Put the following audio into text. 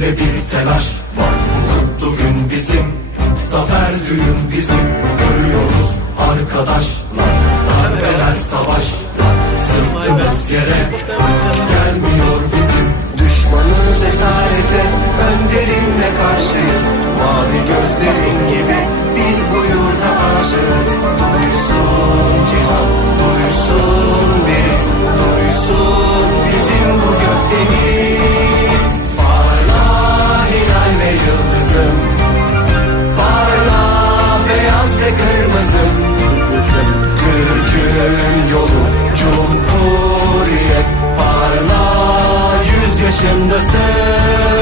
içinde bir telaş var. Bu mutlu gün bizim Zafer düğün bizim. Görüyoruz arkadaşlar Darbeler savaşlar. Sırtımız yere Gelmiyor bizim. Düşmanız esarete Önderimle karşıyız. Mavi gözlerin yaşındasın